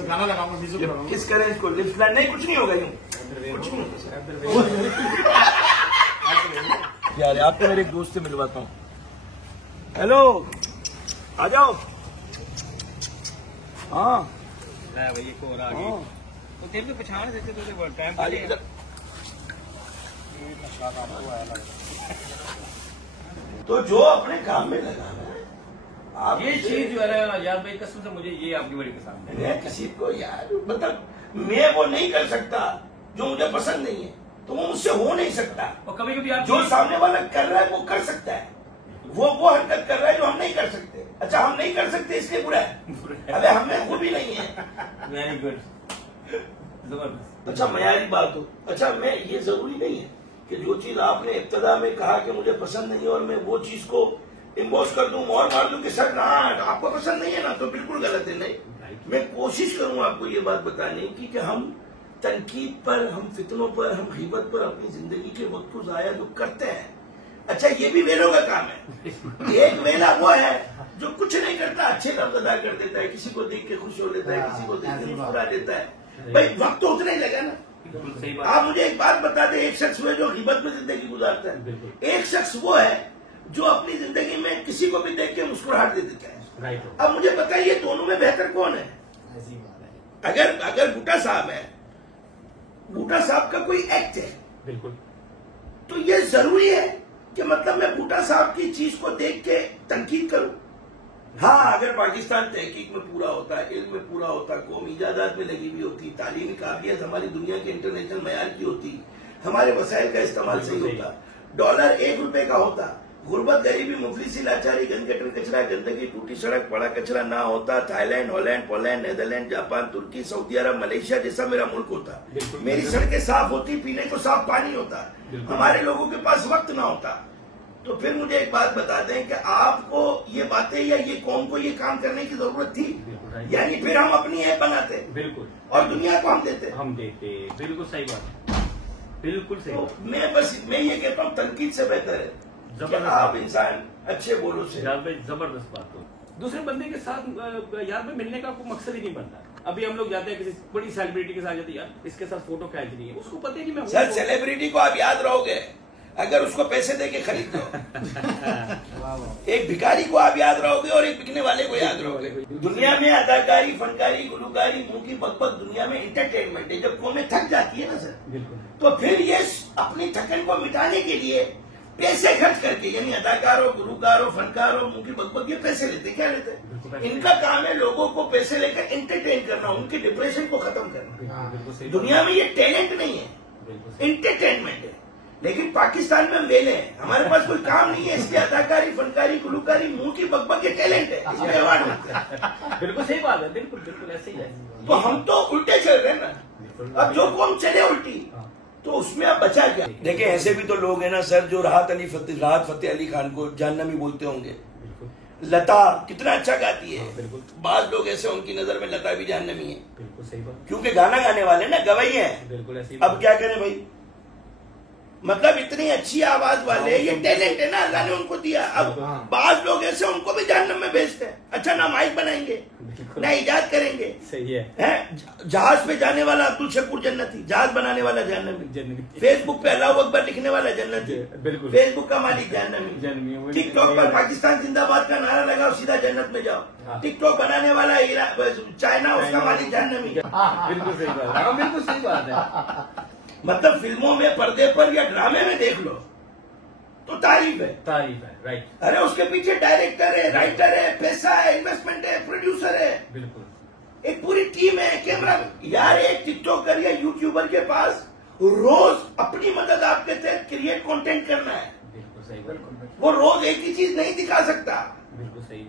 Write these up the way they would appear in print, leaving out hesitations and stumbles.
गाना लगाऊंगा, किस करें इसको, लिफ्ट लाइन नहीं, कुछ नहीं होगा यूं, कुछ नहीं होगा। यार आपको मेरे एक दोस्त से मिलवाता हूँ। हेलो, आ जाओ। हाँ भैया को और आगे तो तेरे को पछाड़ देते तो टाइम तो जो अपने काम में लगा है आप, ये चीज जो है ना यार भाई, कसम से मुझे ये आपकी बड़ी पसंद है। मैं किसी को यार मतलब मैं वो नहीं कर सकता जो मुझे पसंद नहीं है, तो वो मुझसे हो नहीं सकता। और कभी कभी आप जो सामने वाला कर रहा है वो कर सकता है, वो हरकत कर रहा है जो हम नहीं कर सकते। अच्छा हम नहीं कर सकते इसलिए बुरा है? अबे हमें वो भी नहीं है। वेरी गुड, जबरदस्त। अच्छा मयारी बात हो। अच्छा मैं ये जरूरी नहीं है कि जो चीज आपने इब्तदा में कहा कि मुझे पसंद नहीं है और मैं वो चीज को इम्पोज कर दूं और मार दूं कि सर ना आपको पसंद नहीं है ना, तो बिल्कुल गलत है। नहीं, मैं कोशिश करूंगा आपको ये बात बताने की कि हम तनकीद पर, हम फितनों पर, हम गीबत पर अपनी जिंदगी के वक्त को जाया जो करते हैं, अच्छा ये भी वेलों का काम है। एक वेला वो है जो कुछ नहीं करता, अच्छे लफ्ज अदा कर देता है, किसी को देख के खुश हो लेता है, किसी को देख के मुस्कुरा लेता है। भाई वक्त तो उतना ही लगा ना। आप मुझे एक बात बता दें, एक शख्स हुए जो गीबत में जिंदगी गुजारता है, एक शख्स वो है जो अपनी जिंदगी में किसी को भी देख के मुस्कुराहट दे देता है। अब मुझे बताइए दोनों में बेहतर कौन है? अगर बूटा साहब है, बूटा साहब का कोई एक्ट है, बिल्कुल, तो ये जरूरी है कि मतलब मैं बूटा साहब की चीज को देख के तनकीद करूं? हाँ, अगर पाकिस्तान तहकीक में पूरा होता, इल्म में पूरा होता, कौम इजादात में लगी हुई होती, तालीमी काबिलियत हमारी दुनिया के इंटरनेशनल मयार की होती, हमारे वसाइल का इस्तेमाल सही होता, डॉलर 1 रुपए का होता, गुर्बत, गरीबी, मुफलिसी, लाचारी, गंद गटर कचरा, गंदगी, टूटी सड़क, बड़ा कचरा ना होता, Thailand, Holland, Poland, Netherland, Japan, तुर्की, सऊदी अरब, मलेशिया जैसा मेरा मुल्क होता, मेरी सड़कें साफ होती, पीने को साफ पानी होता, हमारे लोगों के पास वक्त ना होता। तो फिर मुझे एक बात बता दें कि आपको ये बातें या ये कौम को ये काम करने की जरूरत थी? यानी फिर हम अपनी ऐप बनाते, बिल्कुल, और दुनिया को हम देते, बिल्कुल सही बात, बिल्कुल सही। तो मैं ये कहता हूँ तनकीद से बेहतर है आप इंसान अच्छे बोलो से। यार भाई जबरदस्त बात हो। दूसरे बंदे के साथ यार भाई मिलने का कोई मकसद ही नहीं बनता। अभी हम लोग जाते हैं किसी बड़ी सेलिब्रिटी के साथ, जाते यार इसके साथ फोटो खींचनी है, उसको पता है कि मैं सर सेलिब्रिटी को आप याद रहोगे अगर उसको पैसे देके खरीद दो। एक भिखारी को आप याद रहोगे और एक बिकने वाले को याद रहोगे। दुनिया में अदाकारी, फनकारी, गुलकारी, मुंह की बकबक, दुनिया में इंटरटेनमेंट है। जब कौमें थक जाती है ना सर, तो फिर ये अपनी थकन को मिटाने के लिए पैसे खर्च करके, यानी अदाकार हो, गुलकार हो, फनकार हो, मुंह की बकबक, ये पैसे लेते, क्या लेते? इनका काम है लोगों को पैसे लेकर एंटरटेन करना, उनके डिप्रेशन को खत्म करना। दुनिया में ये टैलेंट नहीं है, एंटरटेनमेंट है। लेकिन पाकिस्तान में हम मेले हैं, हमारे पास कोई काम नहीं है, इसलिए अदाकारी, फनकारी, गुलकारी, मुंह की बकबक ये टैलेंट है, इसमें अवार्ड मिलता है। बिल्कुल सही बात है, बिल्कुल बिल्कुल ऐसे ही है। तो हम तो उल्टे चल रहे हैं ना। अब जो कौन चले उल्टी, तो उसमें आप बचा क्या? देखिए ऐसे भी तो लोग हैं ना सर जो राहत फतेह अली खान को जहन्नमी बोलते होंगे। लता कितना अच्छा गाती है, बाज लोग ऐसे उनकी नजर में लता भी जहन्नमी है। बिल्कुल सही बात, क्योंकि गाना गाने वाले ना गवाही है। बिल्कुल ऐसी। अब क्या करें भाई, मतलब इतनी अच्छी आवाज वाले, ये टैलेंट है ना, अल्लाह ने उनको दिया। अब बाज लोग ऐसे उनको भी जहन्नम में भेजते हैं। अच्छा ना माइक बनाएंगे, ना इजाद करेंगे, सही है। जहाज पे जाने वाला अब्दुल शकूर जन्नती, जहाज बनाने वाला जहन्नमी, फेसबुक पे अल्लाह अकबर लिखने वाला जन्नती, फेसबुक का मालिक जहन्नमी, टिकटॉक पर पाकिस्तान जिंदाबाद का नारा लगाओ सीधा जन्नत में जाओ, टिकटॉक बनाने वाला चाइना, उसका मालिक जहन्नमी। बिल्कुल सही बात है, बिल्कुल सही बात है। मतलब फिल्मों में, पर्दे पर या ड्रामे में देख लो तो तारीफ है, राइट। अरे उसके पीछे डायरेक्टर है, राइटर है, पैसा है, इन्वेस्टमेंट है, प्रोड्यूसर है, बिल्कुल एक पूरी टीम है, कैमरा। यार एक टिकटॉकर या यूट्यूबर के पास रोज अपनी मदद आपके तहत क्रिएट कंटेंट करना है। बिल्कुल सही, बिल्कुल। वो रोज एक ही चीज नहीं दिखा सकता। बिल्कुल सही,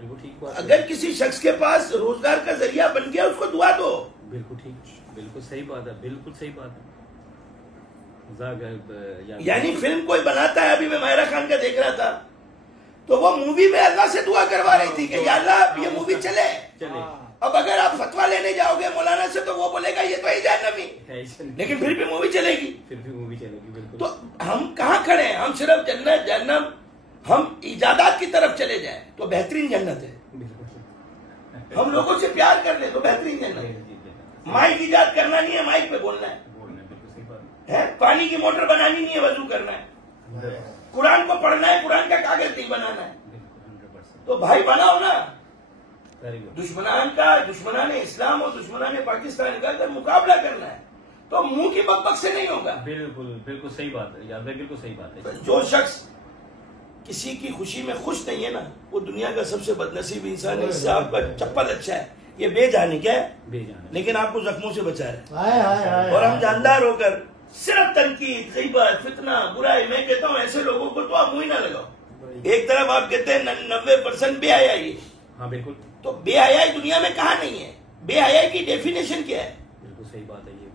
बिल्कुल ठीक। अगर किसी शख्स के पास रोजगार का जरिया बन गया, उसको दुआ दो। बिल्कुल ठीक, बिल्कुल सही बात है, बिल्कुल सही बात है। यानी फिल्म कोई बनाता है, अभी मैं मायरा खान का देख रहा था, तो वो मूवी में अल्लाह से दुआ करवा रही थी कि या अल्लाह ये मूवी चले। अब अगर आप फतवा लेने जाओगे मौलाना से, तो वो बोलेगा ये तो ही जहन्नमी, लेकिन फिर भी मूवी चलेगी, बिल्कुल। तो हम कहाँ खड़े हैं? हम सिर्फ जन्नत, जहन्नम, हम इजादात की तरफ चले जाएं तो बेहतरीन जन्नत है। हम लोगों से प्यार कर ले तो बेहतरीन जन्नत है। माइक ईजाद करना नहीं है, माइक पे बोलना है। पानी की मोटर बनानी नहीं है, वजू करना है। कुरान को पढ़ना है, कुरान का कागज नहीं बनाना है। तो भाई बनाओ ना। दुश्मनान इस्लाम और दुश्मनान पाकिस्तान का अगर मुकाबला करना है तो मुंह की बकबक से नहीं होगा। बिल्कुल सही बात है यार, बिल्कुल सही बात है। जो शख्स किसी की खुशी में खुश नहीं है ना, वो दुनिया का सबसे बदनसीब इंसान है। इससे आपका चप्पल अच्छा है, ये बेजाने क्या है, लेकिन आपको जख्मों से बचा है। और हम जानदार होकर सिर्फ तनकीद, गीबत, फितना, बुराई, मैं कहता हूँ ऐसे लोगों को तो आप मुंह ही ना लगाओ। एक तरफ आप कहते हैं 90% बेहयाई। हाँ बिल्कुल। तो बेहयाई दुनिया में कहाँ नहीं है? बेहयाई की डेफिनेशन क्या है? बिल्कुल सही बात है ये।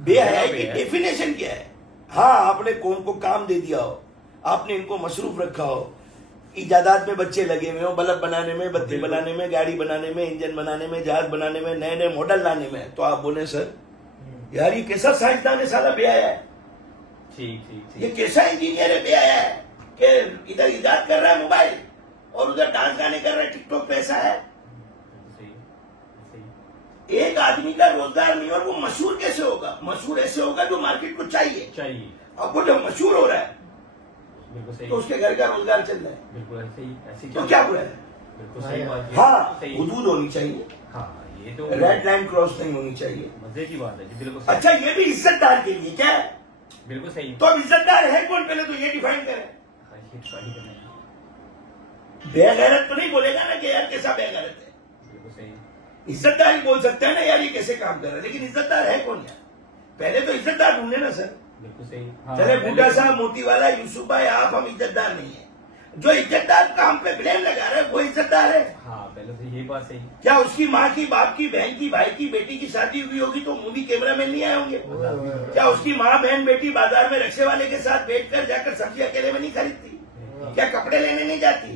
बेहयाई की डेफिनेशन क्या है? हाँ, आपने कौन को काम दे दिया हो, आपने इनको मसरूफ रखा हो, इजादात में बच्चे लगे हुए हो, बल्ब बनाने में, बत्ती बनाने में, गाड़ी बनाने में, इंजन बनाने में, जहाज बनाने में, नए नए मॉडल लाने में, तो आप बोले सर यार ये कैसा साइंसदान है, साला बेहया है। ठीक। ये कैसा इंजीनियर है, बेहया है कि इधर इजाद कर रहा है मोबाइल और उधर डांस गाने कर रहा है, टिकटॉक पे ऐसा है। एक आदमी का रोजगार नहीं और वो मशहूर कैसे होगा? मशहूर ऐसे होगा जो मार्केट को चाहिए। अब वो जब मशहूर हो रहा है तो उसके घर का रोजगार चल रहा है। बिल्कुल ऐसे तो क्या बुरा है? बिल्कुल सही बात है। हाँ, हुदूद होनी चाहिए। हाँ, ये तो रेड लाइन क्रॉस नहीं होनी चाहिए। मजे की बात है जी, बिल्कुल। अच्छा, ये भी इज्जतदार के लिए क्या है? बिल्कुल सही। तो अब इज्जतदार है कौन, पहले तो ये डिफाइन करें। बेगैरत तो नहीं बोलेगा ना कि यार कैसा बेगैरत है। बिल्कुल सही। इज्जतदार ही बोल सकते हैं ना यार ये कैसे काम कर रहा है, लेकिन इज्जतदार है कौन यार? पहले तो इज्जतदार ढूंढे ना सर। बिल्कुल सही। चले बूटा साहब, मोतीवाला, यूसुफ भाई, आप हम इज्जतदार नहीं है। जो इज्जतदार का हम पे ब्लेम लगा रहे हैं वो इज्जतदार है? हाँ, पहले तो ये बात सही। क्या उसकी माँ की, बाप की, बहन की, भाई की, बेटी की शादी हुई होगी तो मूवी कैमरा मैन नहीं आए होंगे? क्या उसकी माँ, बहन, बेटी बाजार में रिक्शे वाले के साथ बैठकर जाकर सब्जी अकेले में नहीं खरीदती? क्या कपड़े लेने नहीं जाती?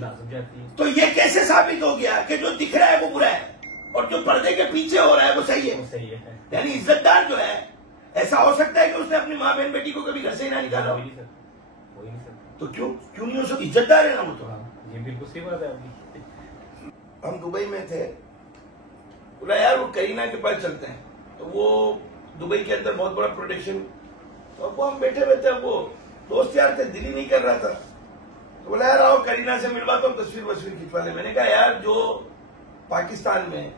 तो ये कैसे साबित हो गया कि जो दिख रहा है वो बुरा है और जो पर्दे के पीछे हो रहा है वो सही है? यानी इज्जतदार जो है, ऐसा हो सकता है कि उसने अपनी माँ, बहन, बेटी को कभी घर से ही ना निकाला? तो क्यों नहीं हो सकता? इज्जतदार है ना वो तो। ये बिल्कुल सही बात है आपकी। हम दुबई में थे, बोला यार वो करीना के पास चलते हैं। तो वो दुबई के अंदर बहुत बड़ा प्रोडक्शन, तो वो हम बैठे हुए थे। वो दोस्त यार थे, दिल ही नहीं कर रहा था। तो बोला यार आओ करीना से मिलवाता हूँ, तस्वीर खिंचवा ले। मैंने कहा यार जो पाकिस्तान में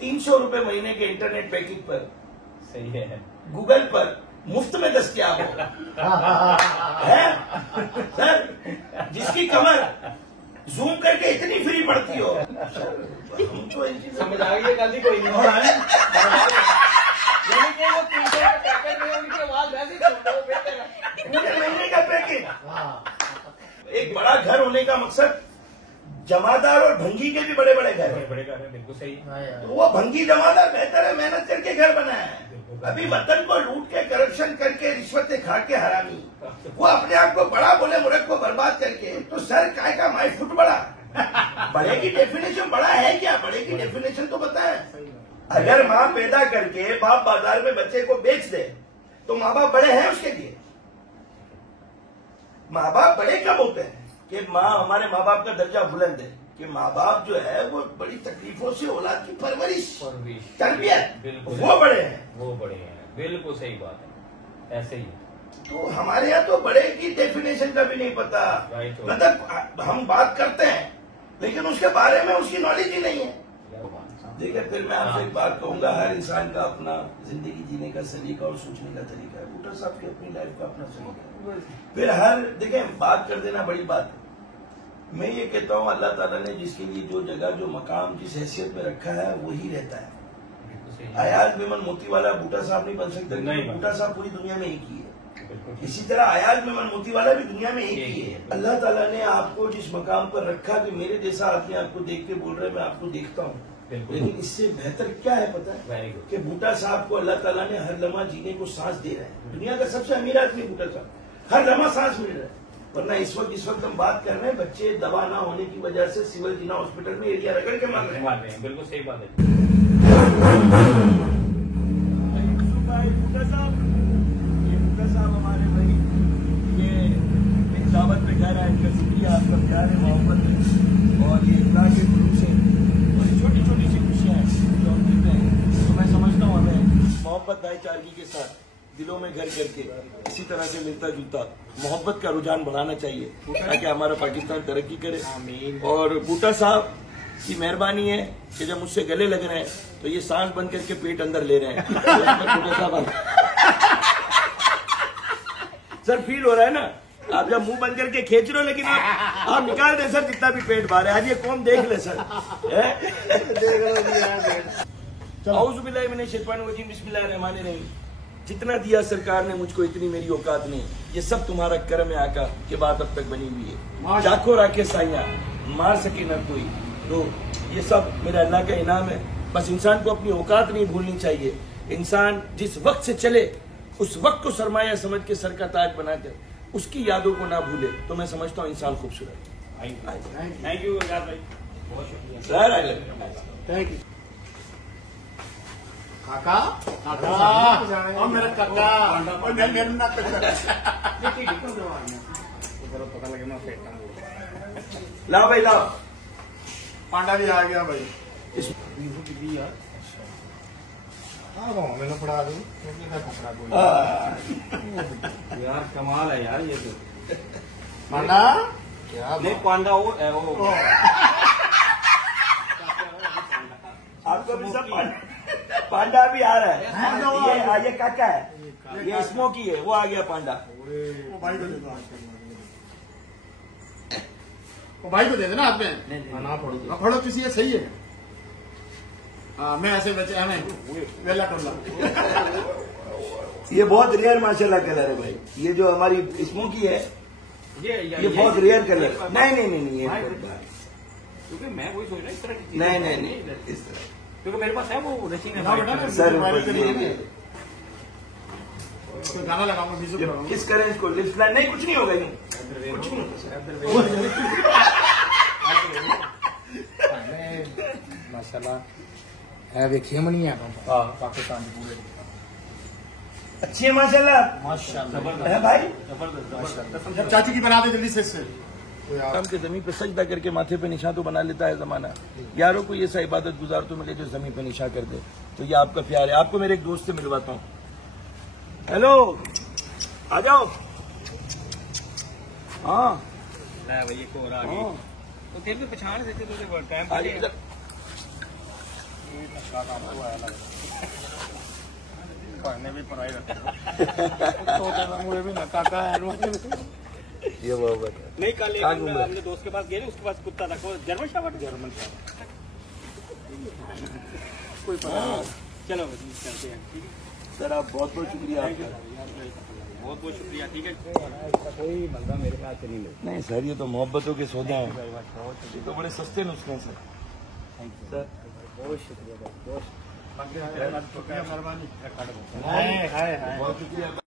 300 रुपए महीने के इंटरनेट पैकेज पर, सही है, गूगल पर मुफ्त में दस्तयाब है सर, जिसकी कमर जूम करके इतनी फ्री पड़ती हो, हम तो इन चीजों समझ आ गई गाली कोई नहीं। पूरे महीने का पैकेज। एक बड़ा घर होने का मकसद जमादार और भंगी के भी बड़े बड़े घर हैं। बिल्कुल सही। तो वो भंगी जमादार बेहतर है, मेहनत करके घर बनाया है। अभी वतन को लूट के, करप्शन करके, रिश्वतें खा के हरामी, वो अपने आप को बड़ा बोले, मुल्क को बर्बाद करके, तो सर काय का माई फुट बड़ा। बड़े की डेफिनेशन बड़ा है क्या? बड़े की डेफिनेशन तो बताएं। अगर माँ पैदा करके बाप बाजार में बच्चे को बेच दे तो माँ बाप बड़े हैं उसके लिए? माँ बाप बड़े कब होते हैं कि हमारे माँ बाप का दर्जा बुलंद है, कि माँ बाप जो है वो बड़ी तकलीफों से औलाद की परवरिश, तरबियत, वो बड़े हैं। बिल्कुल सही बात है, ऐसे ही। तो हमारे यहाँ तो बड़े की डेफिनेशन का भी नहीं पता। मतलब हम बात करते हैं लेकिन उसके बारे में उसकी नॉलेज ही नहीं है। देखिए, फिर मैं आपसे एक बात कहूंगा, हर इंसान का अपना जिंदगी जीने का सलीका और सोचने का तरीका है। बूटा साहब की अपनी लाइफ का अपना सलीका है। फिर देखिए, बात कर देना बड़ी बात है। मैं ये कहता हूँ अल्लाह ताला ने जिसके लिए जो जगह, जो मकाम, जिस हैसियत में रखा है वही रहता है। अयाज मेमन मोतीवाला बूटा साहब नहीं बन सकते, बूटा साहब पूरी दुनिया में एक ही है। इसी तरह अयाज मेमन मोतीवाला भी दुनिया में एक ही है। अल्लाह ताला ने आपको जिस मकाम पर रखा कि मेरे जैसा आदमी आपको देख के बोल रहे मैं आपको देखता हूँ, लेकिन इससे बेहतर क्या है पता है? कि बूटा साहब को अल्लाह ताला ने हर लम्हा जीने को सांस दे रहा है। दुनिया का सबसे अमीर आदमी बूटा साहब, हर लम्हा सांस मिल रहा है। वरना इस वक्त हम बात कर रहे हैं, बच्चे दवा ना होने की वजह से सिविल जिना हॉस्पिटल में एरिया रगड़ के मार रहे हैं। बिल्कुल सही बात है। बूटा साहब हमारे भाई, ये दावत पे घर आए, इनका शुक्रिया, आपका प्यार है, मोहब्बत है और ये इतना के खुलूस है और ये छोटी छोटी सी खुशियाँ हैं जो हम देते हैं। तो मैं समझता हूँ हमें मोहब्बत भाईचारगी के साथ दिलों में घर करके इसी तरह से मिलता जुलता मोहब्बत का रुझान बढ़ाना चाहिए ताकि हमारा पाकिस्तान तरक्की करे। और बूटा साहब की मेहरबानी है कि जब मुझसे गले लग रहे हैं तो ये सांस बंद करके पेट अंदर ले रहे हैं। बूटा साहब सर फील हो रहा है ना, आप जब मुंह बंद करके खींच रहे हो लेकिन आप निकाल दें सर जितना भी पेट बाहर है। आज ये कौन देख ले सर। औज़ुबिल्लाहि मिनश शैतानिर रजीम, बिस्मिल्लाहिर्रहमानिर्रहीम। जितना दिया सरकार ने मुझको इतनी मेरी औकात नहीं, ये सब तुम्हारा करम है आका के बात अब तक बनी हुई है। चाको राखे साइया मार सके न कोई, तो ये सब मेरा अल्लाह का इनाम है। बस इंसान को अपनी औकात नहीं भूलनी चाहिए। इंसान जिस वक्त से चले उस वक्त को सरमाया समझ के सर का ताज बनाकर उसकी यादों को ना भूले, तो मैं समझता हूँ इंसान खूबसूरत। थैंक यू भाई, बहुत शुक्रिया थैंक यू काका। काका और मेरा काका और मेरे ना पता लगे मैं फेंकता हूँ। लाओ भाई लाओ, पांडा भी आ गया भाई। मैंने पढ़ा दूं यार, कमाल है यार ये तो। पांडा क्या नहीं, पांडा वो आपको भी सब पांडा भी आ रहा है। ये काका है, ये स्मोकी है, वो आ गया पांडा। वो भाई को दे दो, वो भाई को दे देना हाथ में। ना पढ़ो किसी है, सही है। मैं ऐसे बचे हमें वेला टोला। ये बहुत रेयर माशाल्लाह कलर है भाई, ये जो हमारी स्मोकी है ये बहुत रेयर कलर। नहीं ये क्योंकि मैं वही सोच रहा हूँ इस तरह की चीज़। नहीं इस तरह, क्योंकि मेरे पास है वो रची में सर गाना लगाऊंगा, म्यूजिक लगाऊंगा। किस करें इसको, लिप्स लाइन नहीं, कुछ नहीं होगा यूं, कुछ नहीं माशाल्लाह है। देखिए मनी है पाकिस्तान की पूरे अच्छी है माशाल्लाह है भाई। जब चाची की बना दे जल्दी से इससे। हम के जमीन पे सजदा करके माथे पे निशान तो बना लेता है जमाना। यारों को ये सा इबादत गुजार तो मिले जो जमीन पे निशान कर दे। तो ये आपका प्यार है। आपको मेरे एक दोस्त से मिलवाता हूँ। हेलो, आ जाओ। हाँ भाई एक और आ गई तो तेरे को पहचान देते तो टाइम पढ़ने भी पढ़ाई रखते मुझे भी ना काका है। ये वो नहीं, कल अपने दोस्त के पास गए, उसके पास कुत्ता था, जर्मन शेफर्ड। कोई पता नहीं। चलो चलते हैं, ठीक है सर। आप बहुत बहुत शुक्रिया आपका, बहुत बहुत शुक्रिया। ठीक है, कोई बंदा मेरे पास नहीं ले। नहीं सर, ये तो मोहब्बतों के सौदे हैं, ये तो बड़े सस्ते नुस्खे हैं सर। सर बहुत शुक्रिया, बहुत मेहरबानी। बहुत शुक्रिया।